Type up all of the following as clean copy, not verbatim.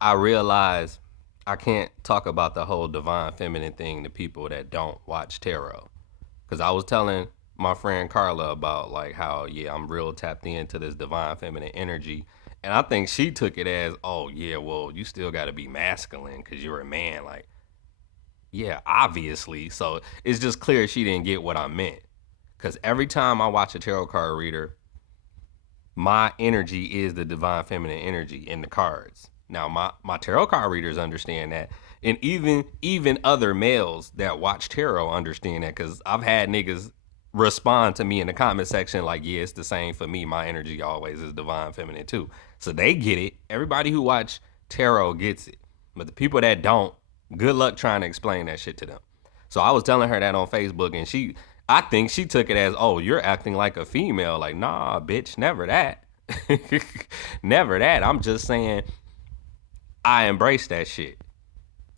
I realize I can't talk about the whole divine feminine thing to people that don't watch tarot. Cause I was telling my friend Carla about like how I'm real tapped into this divine feminine energy, and I think she took it as, oh yeah, well you still got to be masculine because you're a man. Like, yeah, obviously. So it's just clear she didn't get what I meant. Cause every time I watch a tarot card reader, my energy is the divine feminine energy in the cards. Now my tarot card readers understand that. And even other males that watch tarot understand that, because I've had niggas respond to me in the comment section like, yeah, it's the same for me. My energy always is divine feminine too. So they get it. Everybody who watch tarot gets it. But the people that don't, good luck trying to explain that shit to them. So I was telling her that on Facebook, and I think she took it as, oh, you're acting like a female. Like, nah, bitch, never that. Never that. I'm just saying I embrace that shit.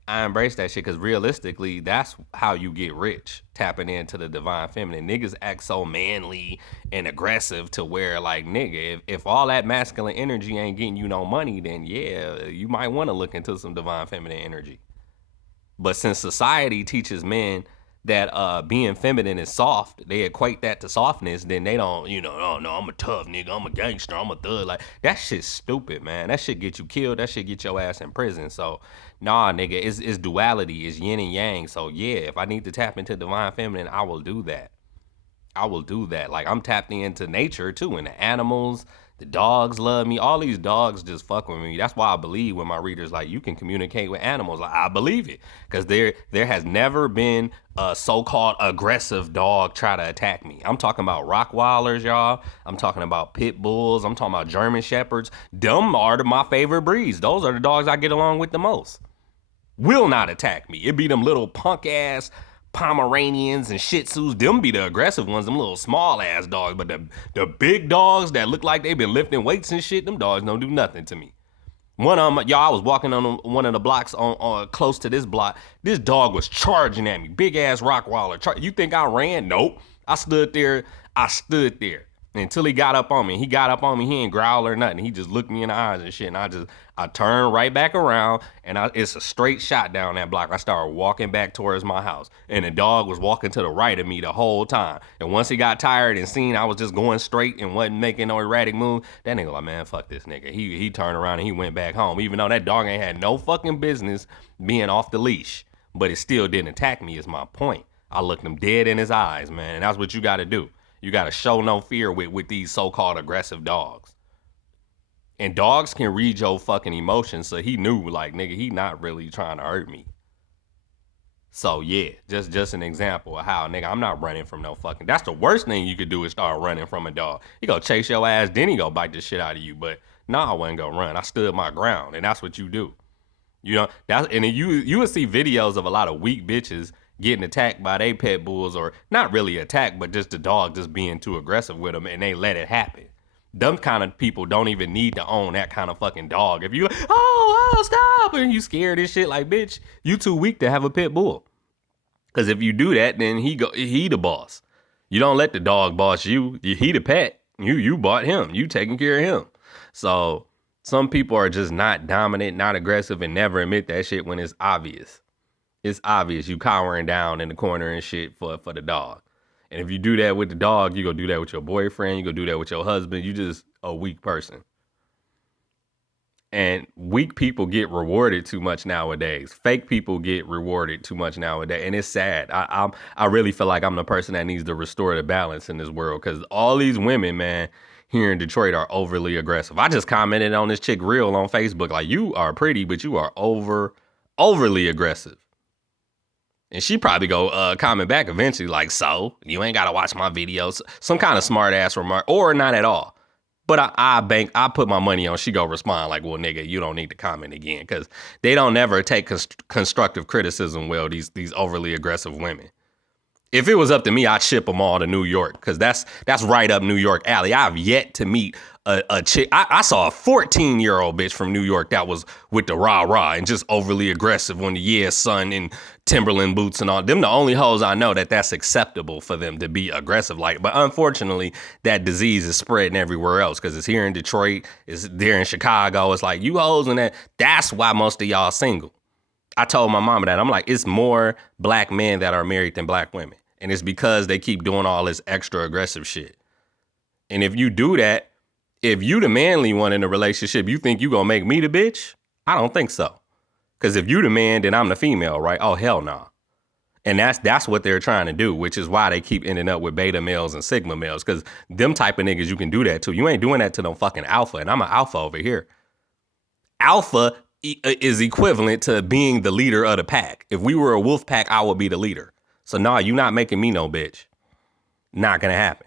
I embrace that shit because realistically, that's how you get rich. Tapping into the divine feminine. Niggas act so manly and aggressive to where, like, nigga, if all that masculine energy ain't getting you no money, then yeah, you might want to look into some divine feminine energy. But since society teaches men that being feminine is soft, they equate that to softness, then they don't, oh no, I'm a tough nigga, I'm a gangster, I'm a thug. Like, that shit's stupid, man. That shit get you killed, that shit get your ass in prison. So, nah, nigga, it's duality, it's yin and yang. So yeah, if I need to tap into divine feminine, I will do that. I will do that. Like, I'm tapped into nature too, and the animals, the dogs love me. All these dogs just fuck with me. That's why I believe when my readers like, you can communicate with animals. Like, I believe it, because there has never been a so-called aggressive dog try to attack me. I'm talking about Rottweilers, y'all. I'm talking about pit bulls. I'm talking about German shepherds. Them are my favorite breeds. Those are the dogs I get along with the most. Will not attack me. It be them little punk ass Pomeranians and Shih Tzus. Them be the aggressive ones, them little small ass dogs. But the big dogs that look like they been lifting weights and shit, them dogs don't do nothing to me. One of them, y'all, I was walking on one of the blocks on close to this block. This dog was charging at me, big ass Rottweiler. You think I ran? Nope. I stood there. Until he got up on me. He got up on me. He ain't growl or nothing. He just looked me in the eyes and shit. And I turned right back around, and it's a straight shot down that block. I started walking back towards my house, and the dog was walking to the right of me the whole time. And once he got tired and seen I was just going straight and wasn't making no erratic move, that nigga like, man, fuck this nigga. He turned around and he went back home, even though that dog ain't had no fucking business being off the leash. But it still didn't attack me, is my point. I looked him dead in his eyes, man, and that's what you got to do. You got to show no fear with these so-called aggressive dogs. And dogs can read your fucking emotions, so he knew, like, nigga, he not really trying to hurt me. So, yeah, just an example of how, nigga, I'm not running from no fucking... That's the worst thing you could do is start running from a dog. He gonna chase your ass, then he gonna bite the shit out of you. But, nah, I wasn't gonna run. I stood my ground, and that's what you do. You know, and then you would see videos of a lot of weak bitches getting attacked by their pet bulls, or not really attacked, but just the dog just being too aggressive with them, and they let it happen. Them kind of people don't even need to own that kind of fucking dog. If you like, oh, stop, and you scared and shit, like, bitch, you too weak to have a pit bull. Because if you do that, then he the boss. You don't let the dog boss you. He the pet. You bought him. You taking care of him. So some people are just not dominant, not aggressive, and never admit that shit when it's obvious. It's obvious you cowering down in the corner and shit for the dog. And if you do that with the dog, you go do that with your boyfriend, you go do that with your husband. You just a weak person. And weak people get rewarded too much nowadays. Fake people get rewarded too much nowadays. And it's sad. I really feel like I'm the person that needs to restore the balance in this world. Because all these women, man, here in Detroit are overly aggressive. I just commented on this chick Real on Facebook. Like, you are pretty, but you are overly aggressive. And she probably go comment back eventually like, so you ain't got to watch my videos. Some kind of smart ass remark, or not at all. But I put my money on she go respond like, well, nigga, you don't need to comment again, because they don't never take constructive criticism well, these overly aggressive women. If it was up to me, I'd ship them all to New York, because that's right up New York alley. I've yet to meet a chick. I saw a 14-year-old bitch from New York that was with the rah-rah and just overly aggressive when the son in Timberland boots and all. Them the only hoes I know that's acceptable for them to be aggressive like. But unfortunately, that disease is spreading everywhere else because it's here in Detroit, it's there in Chicago. It's like you hoes and that. That's why most of y'all single. I told my mama that. I'm like, it's more black men that are married than black women. And it's because they keep doing all this extra aggressive shit. And if you do that, if you the manly one in a relationship, you think you gonna make me the bitch? I don't think so. Because if you the man, then I'm the female, right? Oh, hell no. Nah. And that's what they're trying to do, which is why they keep ending up with beta males and sigma males. Because them type of niggas you can do that to. You ain't doing that to no fucking alpha. And I'm an alpha over here. Alpha is equivalent to being the leader of the pack. If we were a wolf pack, I would be the leader. So nah, you not making me no bitch. Not gonna happen.